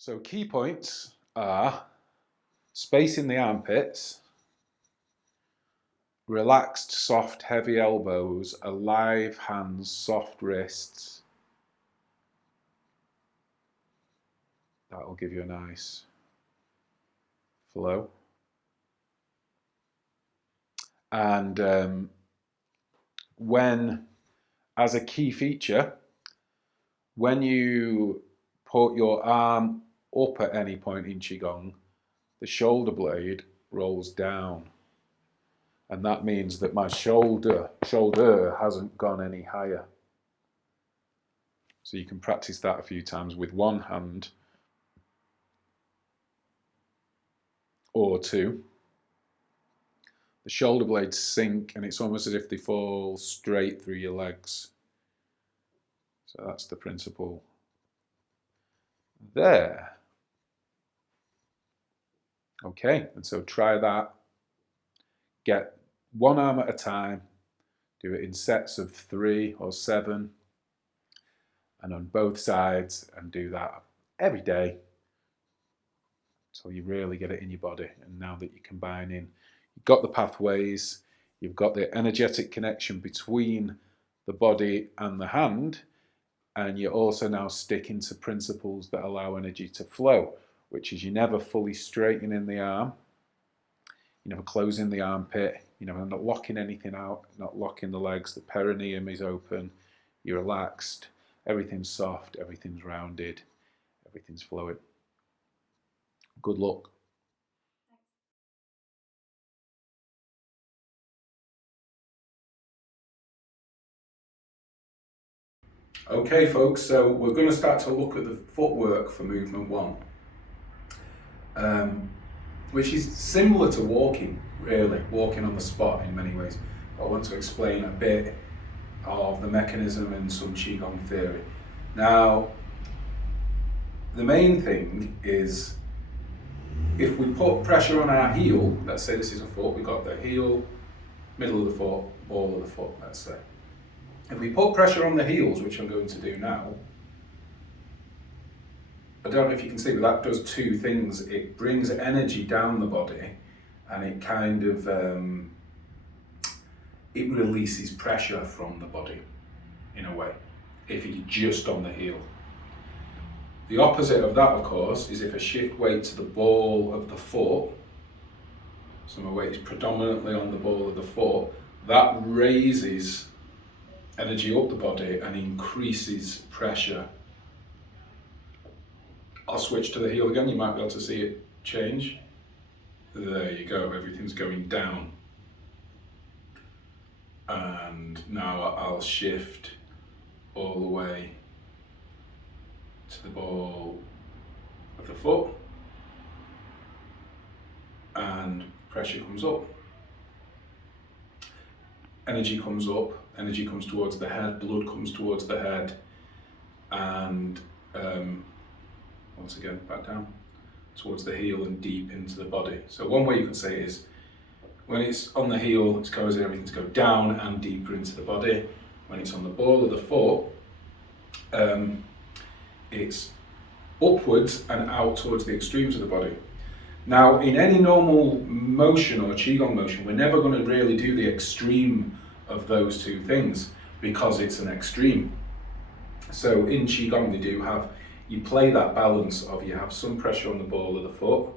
So key points are space in the armpits, relaxed, soft, heavy elbows, alive hands, soft wrists. That'll give you a nice flow. And when, as a key feature, when you put your arm up at any point in Qigong, the shoulder blade rolls down. And that means that my shoulder hasn't gone any higher. So you can practice that a few times with one hand or two. The shoulder blades sink and it's almost as if they fall straight through your legs. So that's the principle there. Okay, and so try that. Get one arm at a time. Do it in sets of 3 or 7 and on both sides, and do that every day until you really get it in your body. And now that you're combining, you've got the pathways, you've got the energetic connection between the body and the hand, and you're also now sticking to principles that allow energy to flow, which is you're never fully straightening the arm, you're never closing the armpit, you're never not locking anything out, not locking the legs, the perineum is open, you're relaxed, everything's soft, everything's rounded, everything's flowing. Good luck. Okay folks, so we're going to start to look at the footwork for movement 1, which is similar to walking, really, walking on the spot in many ways. I want to explain a bit of the mechanism and some Qigong theory. Now, the main thing is, if we put pressure on our heel, let's say this is a foot, we've got the heel, middle of the foot, ball of the foot, let's say. If we put pressure on the heels, which I'm going to do now, I don't know if you can see, but that does two things. It brings energy down the body, and it kind of, it releases pressure from the body, in a way, if you're just on the heel. The opposite of that, of course, is if I shift weight to the ball of the foot, so my weight is predominantly on the ball of the foot, that raises energy up the body and increases pressure. I'll switch to the heel again, you might be able to see it change. There you go, everything's going down. And now I'll shift all the way to the ball of the foot, and pressure comes up. Energy comes up, energy comes towards the head, blood comes towards the head, and once again back down towards the heel and deep into the body. So one way you could say it is, when it's on the heel, it's causing everything to go down and deeper into the body. When it's on the ball of the foot, it's upwards and out towards the extremes of the body. Now, in any normal motion or Qigong motion, we're never going to really do the extreme of those two things because it's an extreme. So in Qigong, they do have, you play that balance of, you have some pressure on the ball of the foot,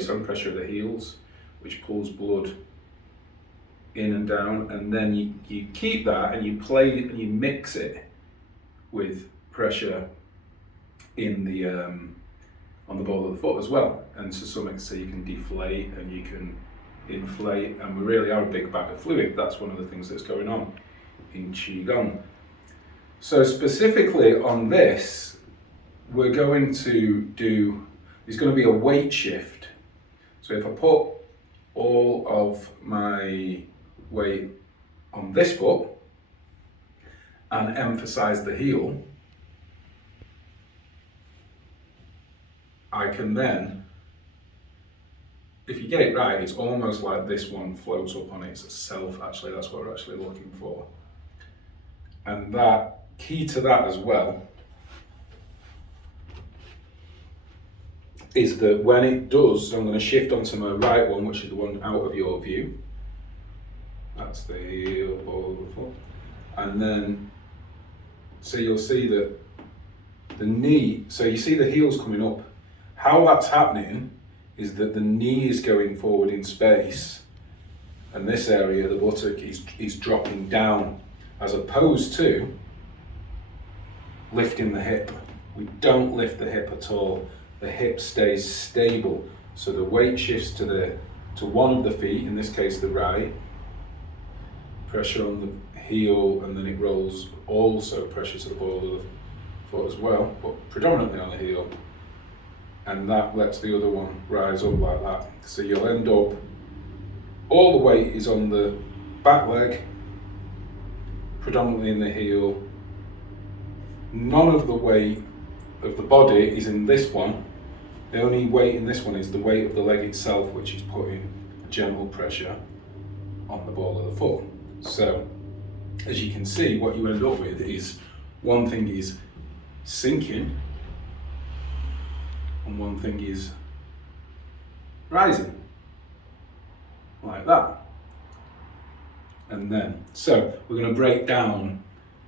some pressure of the heels, which pulls blood in and down, and then you keep that and you play and you mix it with pressure in the on the ball of the foot as well, and to some extent so you can deflate and you can inflate, and we really are a big bag of fluid. That's one of the things that's going on in Qigong. So specifically on this, we're going to do, there's going to be a weight shift. So if I put all of my weight on this foot and emphasize the heel, I can then, if you get it right, it's almost like this one floats up on itself, actually, that's what we're actually looking for. And that, key to that as well, is that when it does, so I'm going to shift onto my right one, which is the one out of your view. That's the heel, ball of the foot. And then, so you'll see that the knee, so you see the heel's coming up. How that's happening is that the knee is going forward in space, and this area, the buttock, is dropping down, as opposed to lifting the hip. We don't lift the hip at all. The hip stays stable. So the weight shifts to one of the feet, in this case the right, pressure on the heel, and then it rolls, also pressure to the ball of the foot as well, but predominantly on the heel. And that lets the other one rise up like that. So you'll end up, all the weight is on the back leg, predominantly in the heel. None of the weight of the body is in this one. The only weight in this one is the weight of the leg itself, which is putting gentle pressure on the ball of the foot. So, as you can see, what you end up with is, one thing is sinking, and one thing is rising, like that. And then, so we're going to break down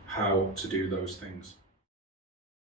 how to do those things.